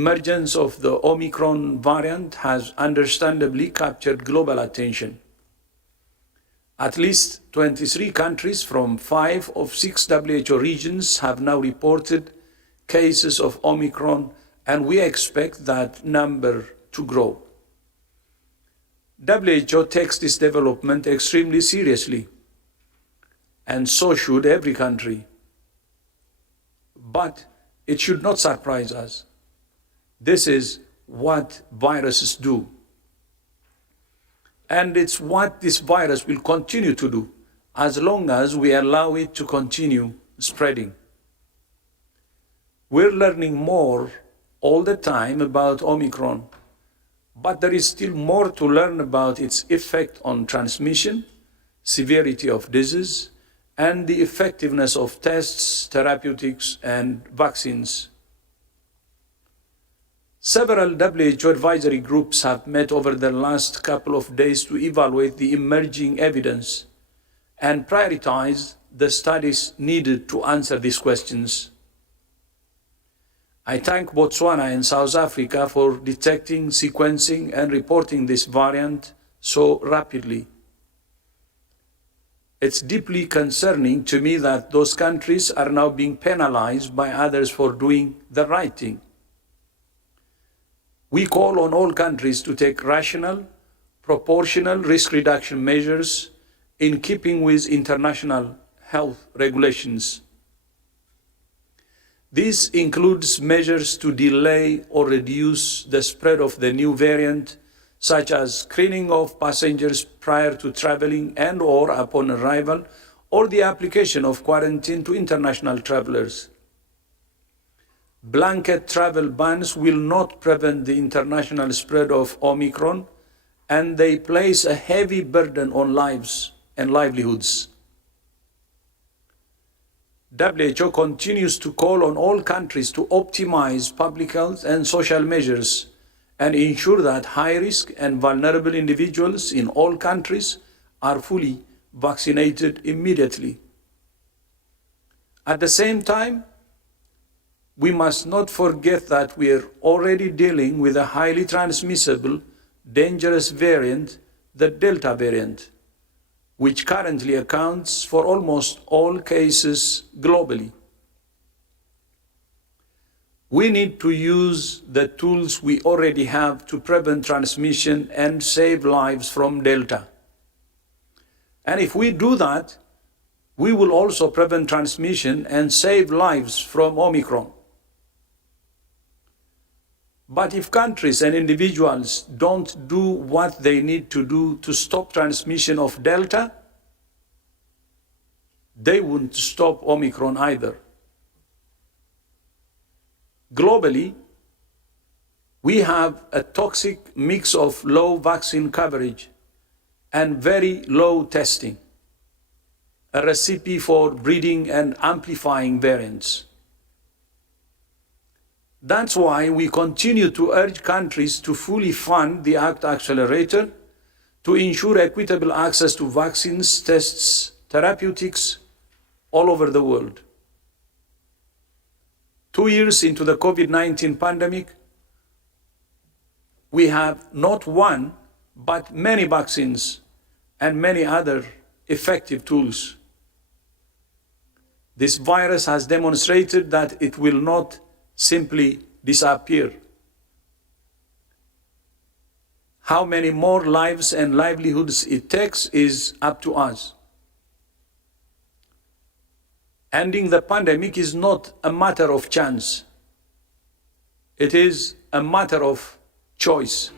emergence of the Omicron variant has understandably captured global attention. At least 23 countries from 5 of 6 WHO regions have now reported cases of Omicron, and we expect that number to grow. WHO takes this development extremely seriously, and so should every country. But it should not surprise us. This is what viruses do. And it's what this virus will continue to do as long as we allow it to continue spreading. We're learning more all the time about Omicron, but there is still more to learn about its effect on transmission, severity of disease, and the effectiveness of tests, therapeutics, and vaccines. Several WHO advisory groups have met over the last couple of days to evaluate the emerging evidence and prioritize the studies needed to answer these questions. I thank Botswana and South Africa for detecting, sequencing, and reporting this variant so rapidly. It's deeply concerning to me that those countries are now being penalized by others for doing the right thing. We call on all countries to take rational, proportional risk reduction measures in keeping with international health regulations. This includes measures to delay or reduce the spread of the new variant, such as screening of passengers prior to traveling and/or upon arrival, or the application of quarantine to international travelers. Blanket travel bans will not prevent the international spread of Omicron, and they place a heavy burden on lives and livelihoods. WHO continues to call on all countries to optimize public health and social measures and ensure that high-risk and vulnerable individuals in all countries are fully vaccinated immediately. At the same time, we must not forget that we are already dealing with a highly transmissible, dangerous variant, the Delta variant, which currently accounts for almost all cases globally. We need to use the tools we already have to prevent transmission and save lives from Delta. And if we do that, we will also prevent transmission and save lives from Omicron. But if countries and individuals don't do what they need to do to stop transmission of Delta, they won't stop Omicron either. Globally, we have a toxic mix of low vaccine coverage and very low testing, a recipe for breeding and amplifying variants. That's why we continue to urge countries to fully fund the ACT Accelerator to ensure equitable access to vaccines, tests, therapeutics all over the world. 2 years into the COVID-19 pandemic, we have not one, but many vaccines and many other effective tools. This virus has demonstrated that it will not simply disappear. How many more lives and livelihoods it takes is up to us. Ending the pandemic is not a matter of chance. It is a matter of choice.